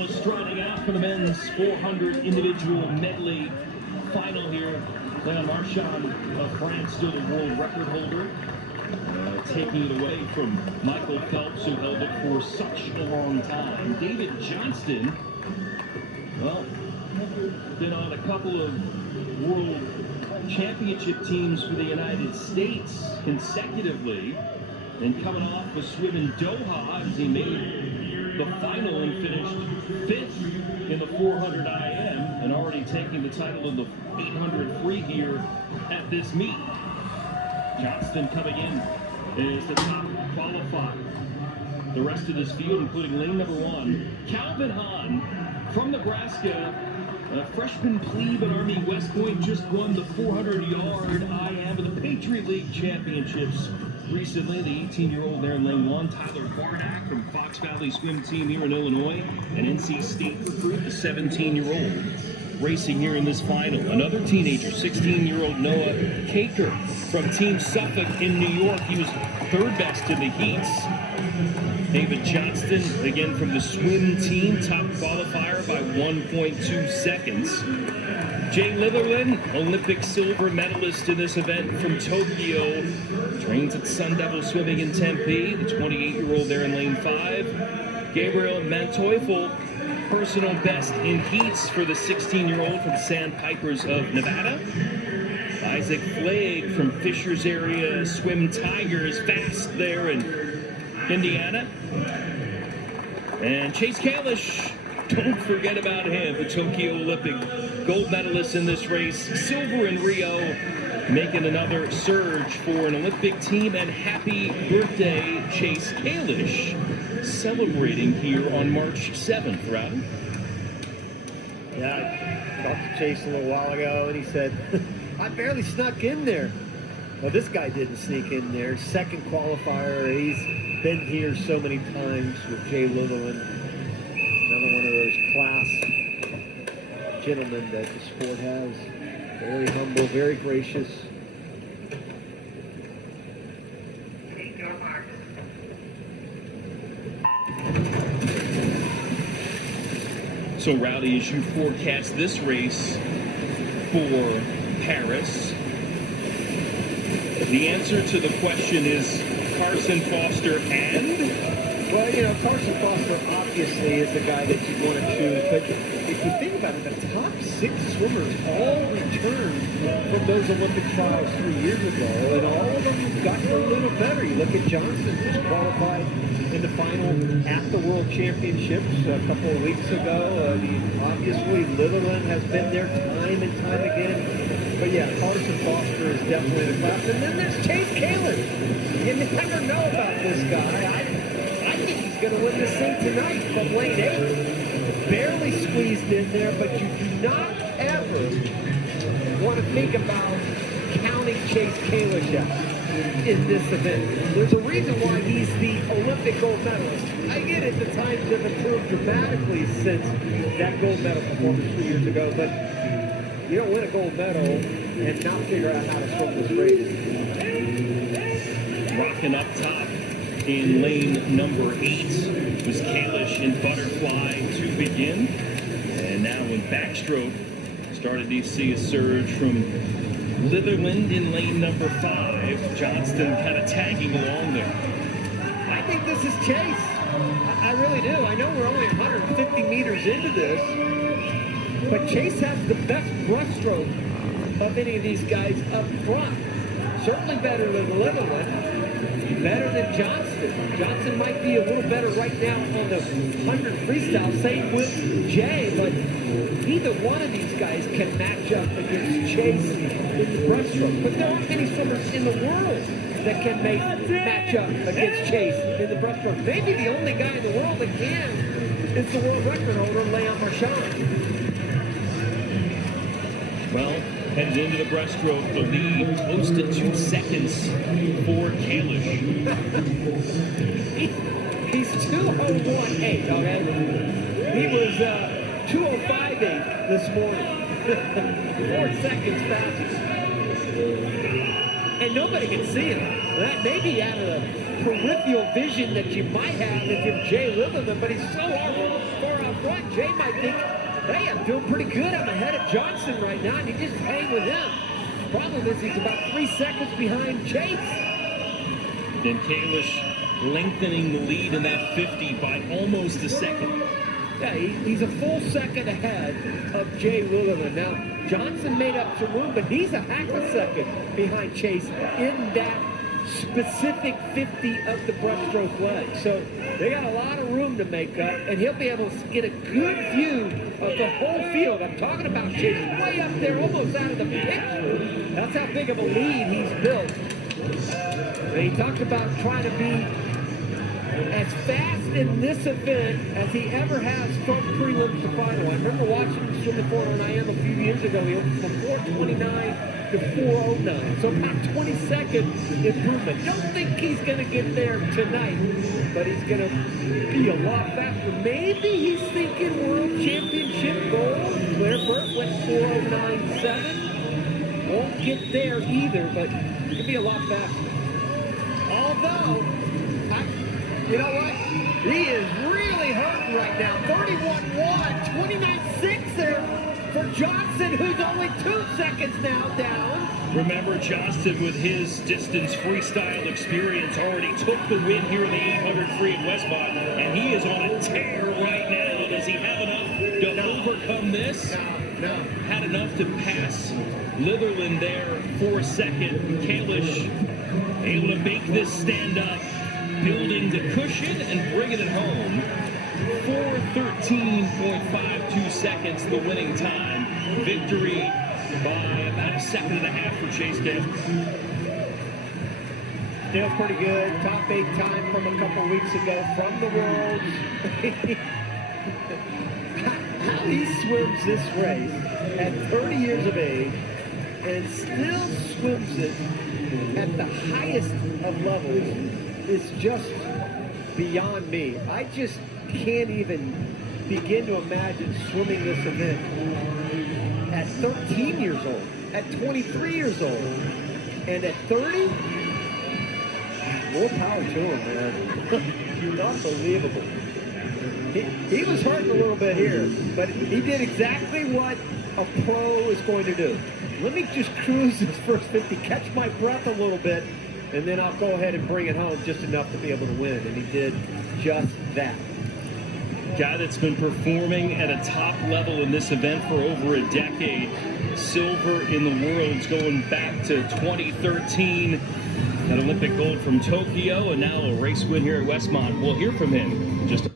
finalists striding out for the men's 400 individual medley final here. Leon Marchand of France, still the world record holder, taking it away from Michael Phelps, who held it for such a long time. David Johnston, well, been on a couple of world championship teams for the United States consecutively, and coming off a swim in Doha as he made the final and finished 5th in the 400 IM, and already taking the title of the 800 free here at this meet. Johnston coming in is the top qualifier. The rest of this field, including lane number 1, Calvin Hahn from Nebraska, a freshman plebe at Army West Point, just won the 400-yard IM of the Patriot League Championships recently. The 18-year-old there in lane 1, Tyler Bardak from Fox Valley Swim Team here in Illinois, an NC State recruit, the 17-year-old racing here in this final. Another teenager, 16-year-old Noah Caker from Team Suffolk in New York. He was 3rd best in the heats. David Johnston, again from the swim team, top qualifier by 1.2 seconds. Jay Litherland, Olympic silver medalist in this event from Tokyo, trains at Sun Devil Swimming in Tempe, the 28-year-old there in lane 5. Gabriel Manteufel, personal best in heats for the 16-year-old from Sandpipers of Nevada. Isaac Flagg from Fishers area, Swim Tigers, fast there in Indiana. And Chase Kalish, don't forget about him, the Tokyo Olympic gold medalist in this race, silver in Rio, making another surge for an Olympic team. And happy birthday, Chase Kalish, celebrating here on March 7th, Rowdy. Yeah, I talked to Chase a little while ago, and he said, I barely snuck in there. Well, this guy didn't sneak in there. 2nd qualifier. He's been here so many times with Jay Litherland. Another one of those class gentlemen that the sport has. Very humble, very gracious. So, Rowdy, as you forecast this race for Paris, the answer to the question is Carson Foster and? Well, you know, Carson Foster obviously is the guy that you want to choose, but if you think about it, the top 6 swimmers all returned from those Olympic trials 3 years ago, and all of them have gotten a little better. You look at Johnson, just qualified in the final at the World Championships a couple of weeks ago. Obviously, Litherland has been there time and time again. But yeah, Carson Foster is definitely the class. And then there's Chase Kalish. You never know about this guy. I think he's going to win this thing tonight from lane 8. Barely squeezed in there, but you do not ever want to think about counting Chase Kalish out in this event. There's a reason why he's the Olympic gold medalist. I get it, the times have improved dramatically since that gold medal performance 3 years ago, but you don't win a gold medal and not figure out how to swim this race. Rocking up top in lane number 8 was Kalish in butterfly to begin. And now in backstroke, started to see a surge from Litherland in lane number 5. Johnston kind of tagging along there. I think this is Chase. I really do. I know we're only 150 meters into this, but Chase has the best brushstroke of any of these guys up front. Certainly better than Litherland. Better than Johnston. Johnston might be a little better right now on the 100 freestyle. Same with Jay, but either one of these guys can match up against Chase in the breaststroke. But there aren't many swimmers in the world that can match up against Chase in the breaststroke. Maybe the only guy in the world that can is the world record holder, Leon Marchand. Well, headed into the breaststroke, the lead close to 2 seconds for Kalish. He's 2:01.8, okay? He was 2:05.8 this morning. 4 seconds faster. And nobody can see him. That may be out of the peripheral vision that you might have if you're Jay Litherland, but he's so far out front, Jay might think, hey, I'm doing pretty good. I'm ahead of Johnson right now, and you just hang with him. Problem is he's about 3 seconds behind Chase. And Kalish lengthening the lead in that 50 by almost a second. Yeah, he's a full second ahead of Jay Litherland. Now, Johnson made up some room, but he's a half a second behind Chase in that specific 50 of the breaststroke leg. So they got a lot of room to make up, and he'll be able to get a good view of the whole field. I'm talking about Chase way up there, almost out of the picture. That's how big of a lead he's built. And he talked about trying to be as fast in this event as he ever has from prelims to final. I remember watching him swim the 409 IM a few years ago. He went from 429 to 409. So about 20-second improvement. Don't think he's going to get there tonight, but he's going to be a lot faster. Maybe he's thinking world championship gold. Claire Burt went 409.7. Won't get there either, but he could be a lot faster. Although, you know what? He is really hurting right now. 31-1, 29-6 there for Johnson, who's only 2 seconds now down. Remember, Johnston, with his distance freestyle experience, already took the win here in the 800 free at Westmont, and he is on a tear right now. Does he have enough to overcome this? No. Had enough to pass Litherland there for a second. Kalish able to make this stand up, building the cushion and bringing it home. 4:13.52 seconds, the winning time. Victory by about a second and a half for Chase Kemp. Still pretty good. Top 8 time from a couple weeks ago from the Worlds. How he swims this race at 30 years of age and still swims it at the highest of levels is just beyond me. I just can't even begin to imagine swimming this event at 13 years old, at 23 years old, and at 30. More power to him, man. Unbelievable. He was hurting a little bit here, but he did exactly what a pro is going to do. Let me just cruise this first 50, catch my breath a little bit, and then I'll go ahead and bring it home just enough to be able to win. And he did just that. Guy that's been performing at a top level in this event for over a decade. Silver in the Worlds going back to 2013. That Olympic gold from Tokyo, and now a race win here at Westmont. We'll hear from him in just a